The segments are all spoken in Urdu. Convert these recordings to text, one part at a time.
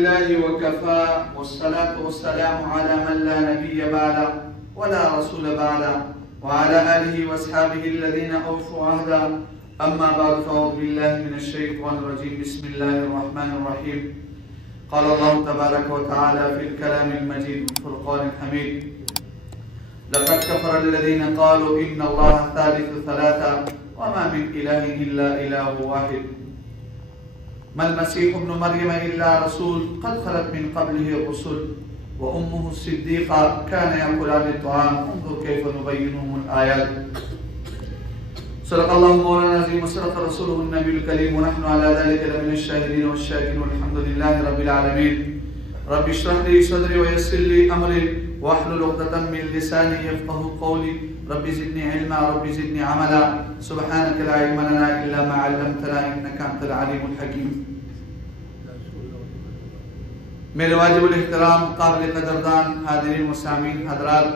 الله وكفى والصلاة والسلام على من لا نبي بعده ولا رسول بعده وعلى آله وأصحابه الذين أوفوا عهدا أما بعد فأعوذ بالله من الشيطان الرجيم بسم الله الرحمن الرحيم قال الله تبارك وتعالى في الكلام المجيد والفرقان الحميد لقد كفر الذين قالوا إن الله ثالث ثلاثة وما من إله إلا إله واحد ما المسيح ابن مريم إلا رسول قد خلت من قبله الرسل وأمه الصديقة كان يأكلان الطعام انظر كيف نبينهم الآيات صدق الله مولانا العظيم وصدق رسوله النبي الكريم ونحن على ذلك لمن الشاهدين والشاكرين والحمد لله رب العالمين رب اشرح لي صدري ويسر لي أمري واحلل عقدة من لساني يفقهوا قولي رب زدني علما رب زدني عملا سبحانك لا علم لنا إلا ما علمتنا إنك أنت العليم الحكيم میرے واجب الاحترام قابل قدردان حاضرین و سامعین حضرات،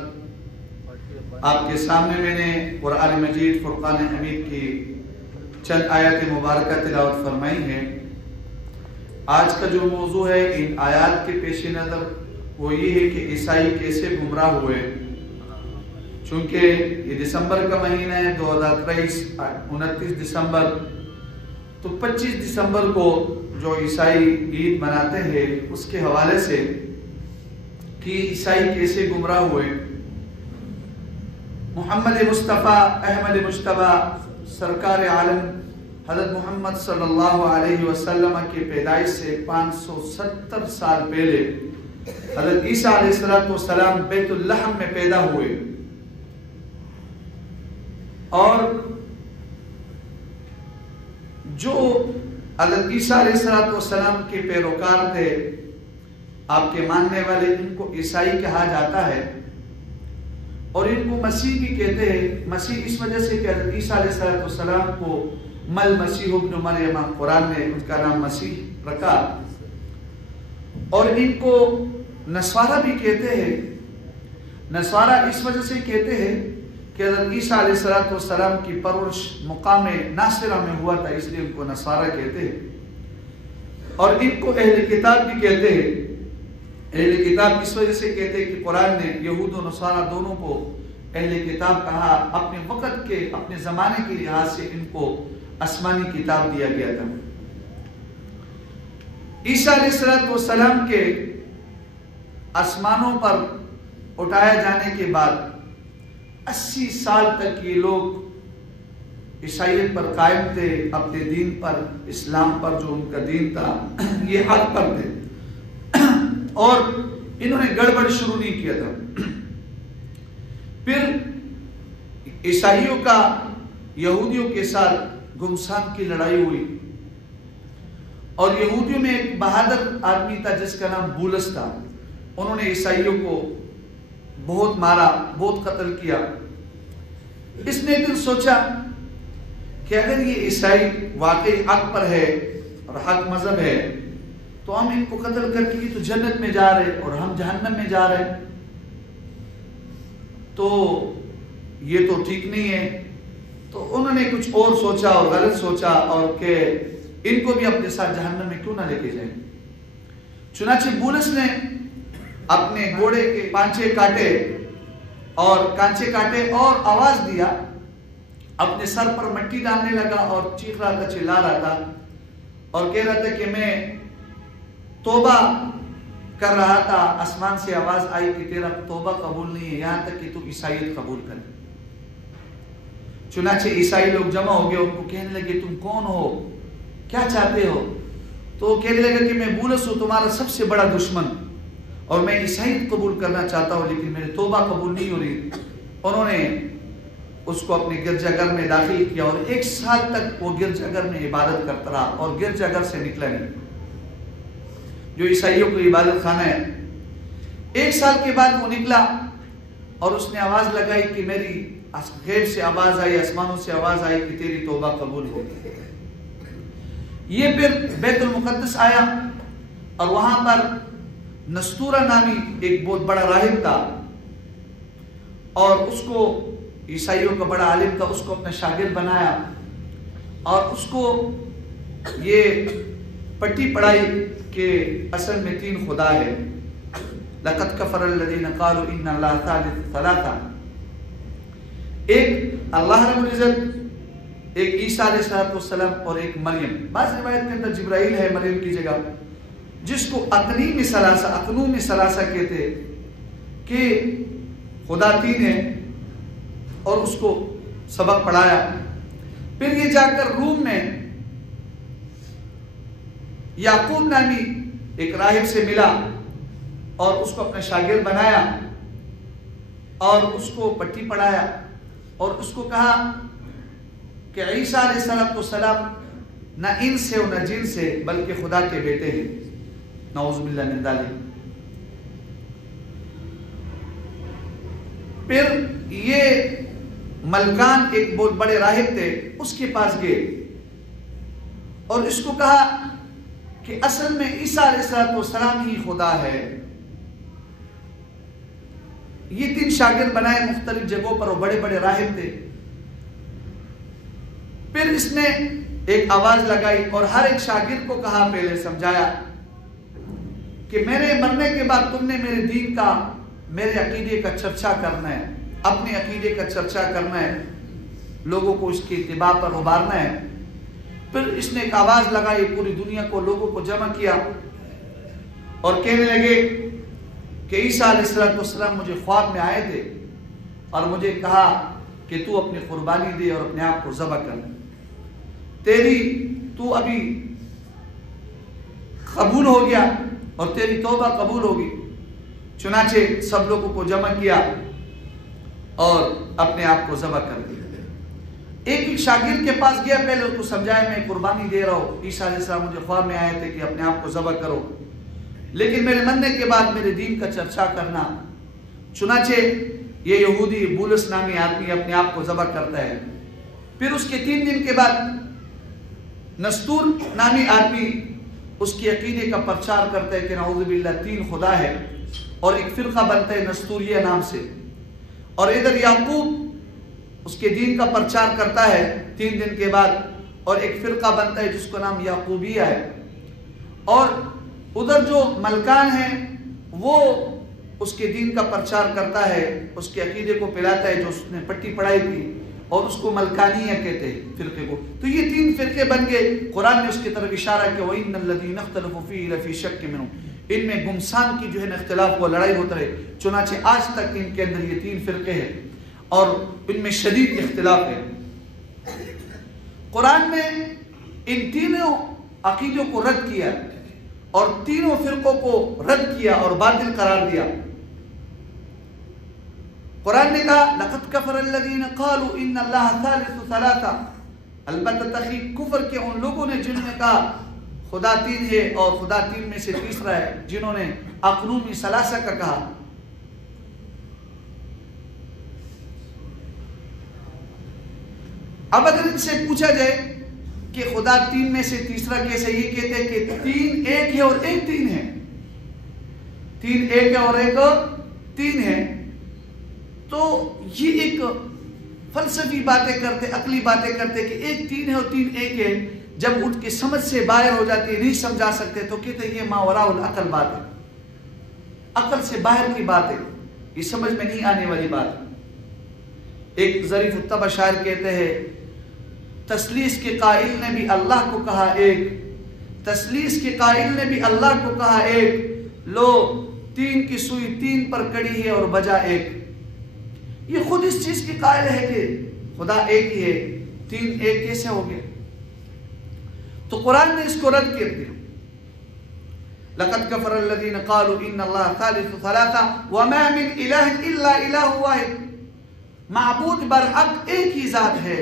آپ کے سامنے میں نے قرآن مجید فرقان حمید کی چند آیات مبارکہ تلاوت فرمائی ہے۔ آج کا جو موضوع ہے ان آیات کے پیش نظر وہ یہ ہے کہ عیسائی کیسے گمراہ ہوئے، چونکہ یہ دسمبر کا مہینہ ہے 2023 29 دسمبر، تو 25 دسمبر کو جو عیسائی عید مناتے ہیں اس کے حوالے سے کہ عیسائی کیسے گمراہ ہوئے۔ محمد مصطفیٰ احمد مجتبیٰ سرکار عالم حضرت محمد صلی اللہ علیہ وسلم کی پیدائش سے 570 سال پہلے حضرت عیسیٰ علیہ السلام بیت اللحم میں پیدا ہوئے، اور جو حضرت عیسیٰ علیہ السلام کے پیروکار تھے، آپ کے ماننے والے، ان کو عیسائی کہا جاتا ہے، اور ان کو مسیح بھی کہتے ہیں۔ مسیح اس وجہ سے کہ حضرت عیسیٰ علیہ السلام کو مل مسیح ابن مریم، قرآن نے ان کا نام مسیح رکھا، اور ان کو نصارہ بھی کہتے ہیں۔ نصارہ اس وجہ سے کہتے ہیں کہ حضرت عیسیٰ علیہ السلام کی پرورش مقام ناصرہ میں ہوا تھا، اس لیے ان کو نصارہ کہتے ہیں، اور ان کو اہل کتاب بھی کہتے ہیں۔ اہل کتاب اس وجہ سے کہتے ہیں کہ قرآن نے یہود و نصارہ دونوں کو اہل کتاب کہا، اپنے وقت کے اپنے زمانے کے لحاظ سے ان کو آسمانی کتاب دیا گیا تھا۔ عیسیٰ علیہ السلام کے آسمانوں پر اٹھائے جانے کے بعد 80 سال تک یہ لوگ عیسائیت پر قائم تھے، اپنے دین پر، اسلام پر جو ان کا دین تھا یہ حق پر تھے، اور انہوں نے گڑبڑ شروع نہیں کیا تھا۔ پھر عیسائیوں کا یہودیوں کے ساتھ گھمسان کی لڑائی ہوئی، اور یہودیوں میں ایک بہادر آدمی تھا جس کا نام بولس تھا، انہوں نے عیسائیوں کو بہت مارا، بہت قتل کیا۔ اس نے دل سوچا کہ اگر یہ عیسائی واقعی حق پر ہے اور حق مذہب ہے تو ہم ان کو قتل کر کے تو جنت میں جا رہے اور ہم جہنم میں جا رہے، تو یہ تو ٹھیک نہیں ہے۔ تو انہوں نے کچھ اور سوچا اور غلط سوچا، اور کہ ان کو بھی اپنے ساتھ جہنم میں کیوں نہ لے کے جائیں۔ چنانچہ بولس نے اپنے گھوڑے کے کانچے کاٹے اور آواز دیا، اپنے سر پر مٹی ڈالنے لگا اور چیخ رہا تھا، چلا رہا تھا، اور کہہ رہا تھا کہ میں توبہ کر رہا تھا۔ آسمان سے آواز آئی کہ تیرا توبہ قبول نہیں ہے، یہاں تک کہ تو عیسائیت قبول کر۔ چنانچہ عیسائی لوگ جمع ہو گئے، ان کو کہنے لگے تم کون ہو، کیا چاہتے ہو؟ تو وہ کہنے لگا کہ میں بولس ہوں، تمہارا سب سے بڑا دشمن، اور میں عیسائیت قبول کرنا چاہتا ہوں، لیکن میرے توبہ قبول نہیں ہو رہی۔ انہوں نے اس کو اپنے گرجا گھر میں داخل کیا، اور 1 سال تک وہ گرجا گھر میں عبادت کرتا رہا، اور گرجا گھر سے نکلا نہیں، جو عیسائیوں کو عبادت خانہ ہے۔ 1 سال کے بعد وہ نکلا، اور اس نے آواز لگائی کہ میری غیب سے آواز آئی، آسمانوں سے آواز آئی کہ تیری توبہ قبول ہو گئی۔ یہ پھر بیت المقدس آیا، اور وہاں پر نستورہ نامی ایک بہت بڑا راہب تھا، اور اس کو عیسائیوں کا بڑا عالم تھا، اس کو اپنا شاگرد بنایا، اور اس کو یہ پٹی پڑھائی کہ اصل میں 3 خدا ہے. لَقَدْ كَفَرَ الَّذِينَ قَالُوا إِنَّ اللَّهَ ثَالِثُ ثَلَاثَةٍ. ایک اللہ رب العزت، ایک عیسیٰ علیہ السلام اور ایک مریم. بعض روایت کے اندر جبرائیل ہے مریم کی جگہ، جس کو اقنوم ثلاثہ کہتے کہ خدا 3 ہے، اور اس کو سبق پڑھایا. پھر یہ جا کر روم میں یعقوب نامی ایک راہب سے ملا اور اس کو اپنا شاگرد بنایا اور اس کو پٹی پڑھایا اور اس کو کہا کہ عیسیٰ علیہ السلام نہ انس سے نہ جن سے بلکہ خدا کے بیٹے ہیں. نعوذ باللہ من ذالک. پھر یہ ملکان ایک بہت بڑے راہب تھے، اس کے پاس گئے اور اس کو کہا کہ اصل میں عیسیٰ علیہ السلام ہی خدا ہے. یہ 3 شاگرد بنائے مختلف جگہوں پر، اور بڑے بڑے راہب تھے. پھر اس نے ایک آواز لگائی اور ہر ایک شاگرد کو کہا، پہلے سمجھایا کہ میرے مرنے کے بعد تم نے میرے دین کا، میرے عقیدے کا چرچا کرنا ہے، اپنے عقیدے کا چرچا کرنا ہے، لوگوں کو اس کی اتباع پر ابھارنا ہے. پھر اس نے ایک آواز لگائی، پوری دنیا کو، لوگوں کو جمع کیا اور کہنے لگے کہ عیسیٰ علیہ السلام مجھے خواب میں آئے تھے اور مجھے کہا کہ تو اپنی قربانی دے اور اپنے آپ کو ذبح کر، تو ابھی قبول ہو گیا اور تیری توبہ قبول ہوگی. چنانچہ سب لوگوں کو جمع کیا اور اپنے آپ کو ذبح کر دیا. ایک ایک شاگرد کے پاس گیا، پہلے اس کو سمجھایا میں قربانی دے رہا ہوں، عیسیٰ علیہ السلام مجھے خواب میں آئے تھے کہ اپنے آپ کو ذبح کرو، لیکن میرے مرنے کے بعد میرے دین کا چرچا کرنا. چنانچہ یہ یہودی بولس نامی آدمی اپنے آپ کو ذبح کرتا ہے. پھر اس کے 3 دن کے بعد نستور نامی آدمی اس کی عقیدے کا پرچار کرتا ہے کہ نعوذ باللہ 3 خدا ہے، اور ایک فرقہ بنتا ہے نستوریہ نام سے. اور ادھر یعقوب اس کے دین کا پرچار کرتا ہے 3 دن کے بعد، اور ایک فرقہ بنتا ہے جس کو نام یعقوبیہ ہے. اور ادھر جو ملکان ہیں وہ اس کے دین کا پرچار کرتا ہے، اس کے عقیدے کو پھیلاتا ہے جو اس نے پٹی پڑھائی تھی، اور اس کو ملکانیہ کہتے ہیں فرقے کو. تو یہ 3 فرقے بن گئے. قرآن نے اس کی طرف اشارہ کیا وَإِنَّ الَّذِينَ اخْتَلَفُوا فِيهِ لَفِي شَكٍّ مِّنْهُ. ان میں گمسان کی جو ہے اختلاف ہوا، لڑائی ہوتا رہے. چنانچہ آج تک ان کے اندر یہ 3 فرقے ہیں اور ان میں شدید اختلاف ہے. قرآن نے ان تینوں عقیدوں کو رد کیا اور تینوں فرقوں کو رد کیا اور باطل قرار دیا. قرآن نے کہا لَقَدْ كَفَرَ الَّذِينَ قَالُوا إِنَّ اللَّهَ ثَالِثُ ثَلَاثَةٍ. البتہ تحقیق کفر کے ان لوگوں نے جنہوں نے کہا خدا 3 ہے اور خدا 3 میں سے تیسرا ہے، جنہوں نے اقنوم ثلاثہ کا کہا. اب اگر ان سے پوچھا جائے کہ خدا 3 میں سے تیسرا کیسے، یہ کہتے ہیں کہ 3 ایک ہے اور ایک 3 ہے. 3 ایک ہے اور ایک 3 ہے. تو یہ ایک فلسفی باتیں کرتے، عقلی باتیں کرتے کہ ایک 3 ہے اور 3 ایک ہے. جب ان کی سمجھ سے باہر ہو جاتی ہے، نہیں سمجھا سکتے، تو کہتے ہیں یہ ماوراء العقل بات ہے، عقل سے باہر کی بات ہے، یہ سمجھ میں نہیں آنے والی بات. ایک ظریف الطبع شاعر کہتے ہیں تثلیث کے قائل نے بھی اللہ کو کہا ایک، تثلیث کے قائل نے بھی اللہ کو کہا ایک، لو 3 کی سوئی 3 پر کڑی ہے اور بجا ایک. یہ خود اس چیز کی قائل ہے کہ خدا ایک ہی ہے، 3 ایک کیسے ہو گئے؟ تو قرآن نے اس کو رد کر دیا. لَقَدْ كَفَرَ الَّذِينَ قَالُوا إِنَّ اللَّهَ ثَالِثُ ثَلَاثَةٍ وَمَا مِنْ إِلَٰهٍ إِلَّا إِلَٰهٌ وَاحِدٌ. معبود برحق ایک ہی ذات ہے.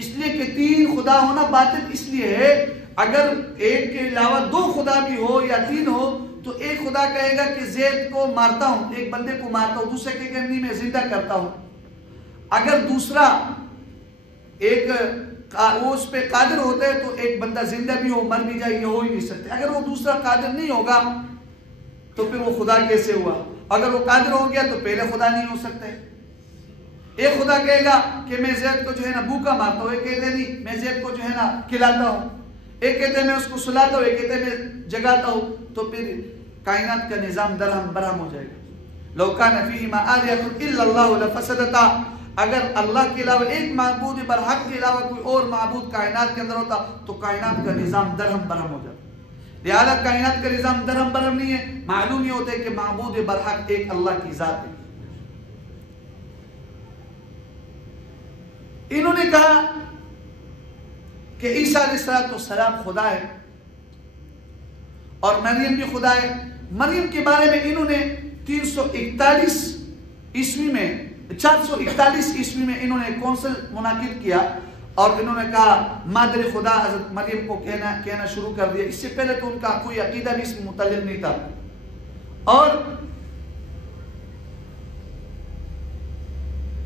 اس لیے کہ 3 خدا ہونا باطل اس لیے ہے، اگر ایک کے علاوہ 2 خدا بھی ہو یا 3 ہو تو ایک خدا کہے گا کہ زید کو مارتا ہوں، ایک بندے کو مارتا ہوں، دوسرے کہے گا نہیں میں زندہ کرتا ہوں. اگر دوسرا ایک وہ اس پہ قادر ہوتا ہے تو ایک بندہ زندہ بھی ہو مر بھی جائے، یہ ہو ہی نہیں سکتے. اگر وہ دوسرا قادر نہیں ہوگا تو پھر وہ خدا کیسے ہوا؟ اگر وہ قادر ہو گیا تو پہلے خدا نہیں ہو سکتے. ایک خدا کہے گا کہ میں زید کو جو ہے نا بھوکا مارتا ہوں، ایک کہے گا نہیں میں زید کو جو ہے نا کھلاتا ہوں. ایک کہتے ہیں میں اس کو سلاتا ہوں، ایک کہتے ہیں میں جگاتا ہوں، تو پھر کائنات کا نظام درہم برہم ہو جائے گا۔ لو کان فیہما آلہۃ الا اللہ لفسدتا، اگر اللہ کے علاوہ ایک معبود برحق کے علاوہ کوئی اور معبود کائنات کے اندر ہوتا تو کائنات کا نظام درہم برہم ہو جاتا۔ لہذا کائنات کا نظام درہم برہم نہیں ہے، معلوم یہ ہوتا ہے کہ معبود برحق ایک اللہ کی ذات ہے۔ انہوں نے کہا کہ عیسیٰ علیہ السلام خدا ہے اور مریم بھی خدا ہے۔ مریم کے بارے میں انہوں نے 341 عیسوی میں 441 عیسوی میں انہوں نے کونسل منعقد کیا اور انہوں نے کہا مادر خدا حضرت مریم کو کہنا شروع کر دیا۔ اس سے پہلے تو ان کا کوئی عقیدہ بھی اس میں متعلق نہیں تھا، اور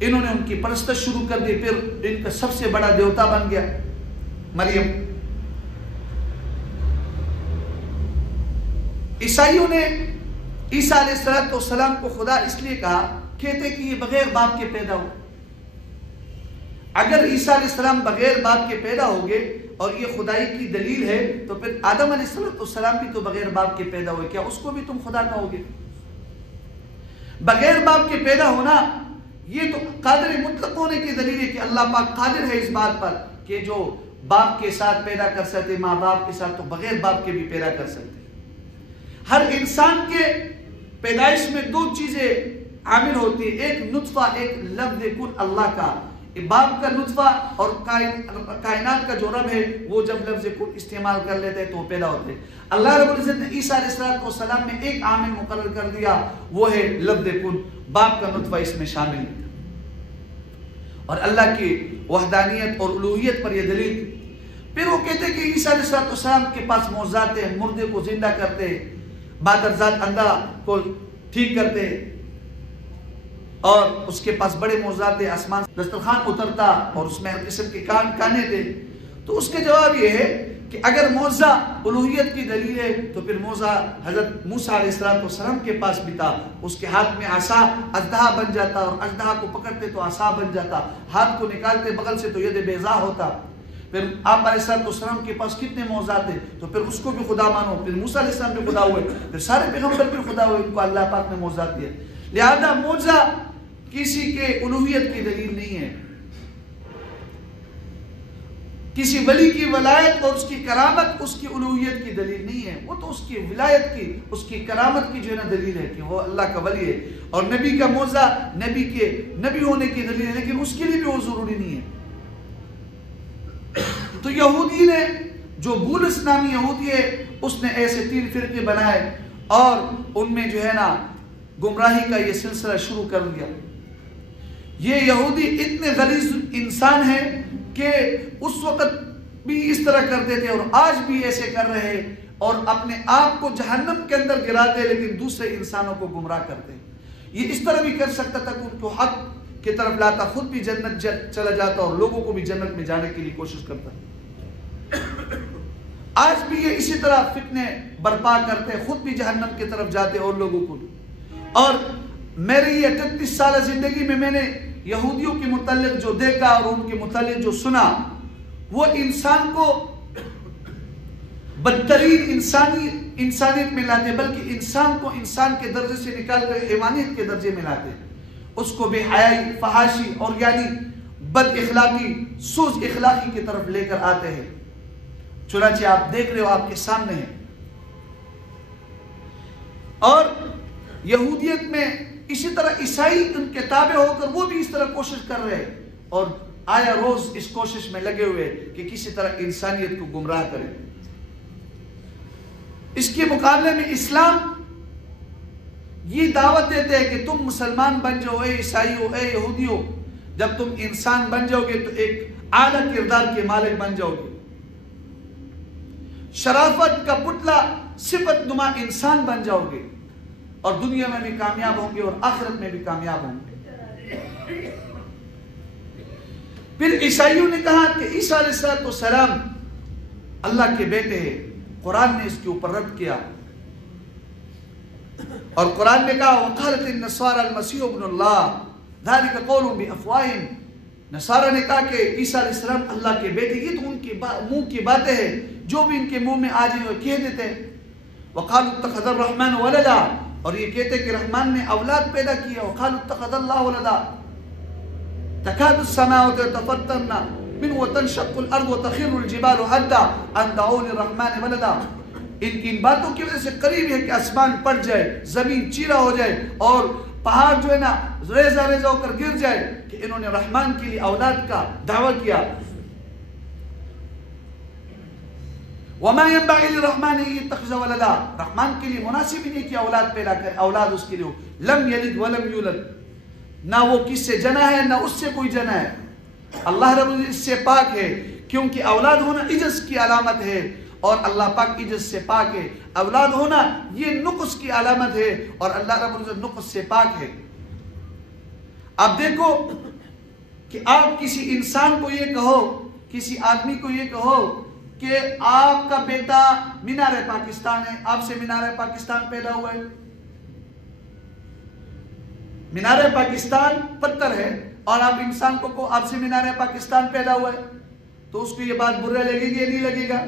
انہوں نے ان کی پرستش شروع کر دی۔ پھر ان کا سب سے بڑا دیوتا بن گیا مریم۔ عیسائیوں نے عیسیٰ علیہ السلام کو خدا اس لیے کہا، کہتے کہ یہ بغیر باپ کے پیدا ہو۔ اگر عیسیٰ علیہ السلام بغیر باپ کے پیدا ہوگے اور یہ خدائی کی دلیل ہے تو پھر آدم علیہ السلام بھی تو بغیر باپ کے پیدا ہوئے، کیا اس کو بھی تم خدا کہو گے؟ بغیر باپ کے پیدا ہونا یہ تو قادر مطلق ہونے کی دلیل ہے کہ اللہ پاک قادر ہے اس بات پر کہ جو باپ کے ساتھ پیدا کر سکتے، ماں باپ کے ساتھ، تو بغیر باپ کے بھی پیدا کر سکتے۔ ہر انسان کے پیدائش میں دو چیزیں عامل ہوتی ہیں، ایک نطفہ، ایک لفظ کن اللہ کا، باپ کا نطفہ، اور کائنات کا جو رب ہے وہ جب لفظ کن استعمال کر لیتے ہیں تو وہ پیدا ہوتے ہیں۔ اللہ رب العزت نے عیسیٰ علیہ السلام میں ایک عامل مقرر کر دیا، وہ ہے لفظ کن، باپ کا نطفہ اس میں شامل ہے، اور اللہ کی وحدانیت اور الوہیت پر یہ دلیل تھی۔ پھر وہ کہتے ہیں کہ عیسیٰ علیہ السلام کے پاس معجزات ہیں، مردے کو زندہ کرتے، بادرزاد اندھا کو ٹھیک کرتے، اور اس کے پاس بڑے معجزات ہیں، آسمان سے دسترخوان اترتا اور اس میں ہر قسم کے کانے تھے۔ تو اس کے جواب یہ ہے کہ اگر معجزہ الوہیت کی دلیل ہے تو پھر معجزہ حضرت موسیٰ علیہ السلام کے پاس بھی تھا، اس کے ہاتھ میں عصا اژدہا بن جاتا اور اژدہا کو پکڑتے تو عصا بن جاتا، ہاتھ کو نکالتے بغل سے تو ید بیضا ہوتا۔ پھر آپ علیہ السلام کے پاس کتنے معجزات ہیں، تو پھر اس کو بھی خدا مانو، پھر موسیٰ علیہ السلام بھی خدا ہوئے، پھر سارے پیغمبر بھی خدا ہوئے، ان کو اللہ پاک نے معجزات دیے۔ لہذا معجزہ کسی کے الوہیت کی دلیل نہیں ہے، کسی ولی کی ولایت اور اس کی کرامت اس کی الوہیت کی دلیل نہیں ہے، وہ تو اس کی ولایت کی، اس کی کرامت کی جو ہے نا دلیل ہے کہ وہ اللہ کا ولی ہے، اور نبی کا معجزہ نبی ہونے کی دلیل ہے، لیکن اس کے لیے بھی وہ ضروری نہیں ہے۔ تو یہودی نے، جو بولس نامی یہودی ہے، اس نے ایسے 3 فرقے بنائے اور ان میں جو ہے نا گمراہی کا یہ سلسلہ شروع کر دیا۔ یہ یہودی اتنے غلیظ انسان ہیں کہ اس وقت بھی اس طرح کرتے تھے اور آج بھی ایسے کر رہے ہیں، اور اپنے آپ کو جہنم کے اندر گراتے ہیں لیکن دوسرے انسانوں کو گمراہ کرتے ہیں۔ یہ اس طرح بھی کر سکتا تھا کہ ان کو حق کی طرف لاتا، خود بھی جنت چلا جاتا اور لوگوں کو بھی جنت میں جانے کے لیے کوشش کرتا۔ آج بھی یہ اسی طرح فتنے برپا کرتے، خود بھی جہنم کی طرف جاتے اور لوگوں کو بھی۔ اور میری یہ 38 سالہ زندگی میں نے یہودیوں کے متعلق جو دیکھا اور ان کے متعلق جو سنا، وہ انسان کو بدترین انسانیت میں لاتے، بلکہ انسان کو انسان کے درجے سے نکال کر حیوانیت کے درجے میں لاتے، اس کو بے حیائی، فحاشی اور یعنی بد اخلاقی، سوء اخلاقی کی طرف لے کر آتے ہیں۔ چنانچہ آپ دیکھ رہے ہو، آپ کے سامنے ہے۔ اور یہودیت میں اسی طرح عیسائی ان کے تابع ہو کر وہ بھی اس طرح کوشش کر رہے ہیں، اور آیا روز اس کوشش میں لگے ہوئے کہ کسی طرح انسانیت کو گمراہ کریں۔ اس کے مقابلے میں اسلام یہ دعوت دیتے ہیں کہ تم مسلمان بن جاؤ، اے عیسائی ہو، اے یہودی ہو، جب تم انسان بن جاؤ گے تو ایک اعلیٰ کردار کے مالک بن جاؤ گے، شرافت کا پتلا، صفت نما انسان بن جاؤ گے، اور دنیا میں بھی کامیاب ہوں گے اور آخرت میں بھی کامیاب ہوں گے۔ پھر عیسائیوں نے کہا کہ عیسیٰ علیہ السلام اللہ کے بیٹے ہیں، قرآن نے اس کے اوپر رد کیا، اور قرآن نے کہا وَقَالَتِ النَّصَارَى الْمَسِيحُ ابْنُ اللَّهِ ذَلِكَ قَوْلٌ بِأَفْوَاهِهِمْ، نصارہ نے کہا کہ عیسیٰ علیہ السلام اللہ کے بیٹے، یہ تو ان کے منہ کی باتیں ہیں، جو بھی ان کے منہ میں آ جائے وہ کہہ دیتے. وقالوا اتخذ الرحمن ولدا، اور یہ کہتے کہ رحمان نے اولاد پیدا کیا. وقالوا اتخذ اللہ ولدا تكاد السماوات يتفطرن منه وتنشق الارض وتخر الجبال هدا ان دعوا للرحمن ولدا. ان باتوں کی وجہ سے قریب ہے کہ آسمان پھٹ جائے، زمین چیرا ہو جائے اور پہاڑ جو ہے نا ریزہ ریزہ ہو کر گر جائے کہ انہوں نے رحمان کے لیے اولاد کا دعویٰ کیا. وما ينبغي للرحمن ان يتخذ ولدا، رحمان کے لیے مناسب ہی نہیں کہ اولاد پیدا کرے، اولاد اس کے لیے ہو. لم یلد ولم یولد، نہ وہ کس سے جنا ہے نہ اس سے کوئی جنا ہے. اللہ رب العزت اس سے پاک ہے، کیونکہ اولاد ہونا عجز کی علامت ہے اور اللہ پاک عجز سے پاک ہے. اولاد ہونا یہ نقص کی علامت ہے اور اللہ رب العزت نقص سے پاک ہے. اب دیکھو کہ آپ کسی انسان کو یہ کہو، کسی آدمی کو یہ کہو کہ آپ کا بیٹا مینار پاکستان ہے، آپ سے مینار پاکستان پیدا ہوا ہے. مینار پاکستان پتھر ہے اور آپ انسان کو آپ سے مینار پاکستان پیدا ہوا ہے، تو اس کو یہ بات برا لگے گی یا نہیں لگے گا؟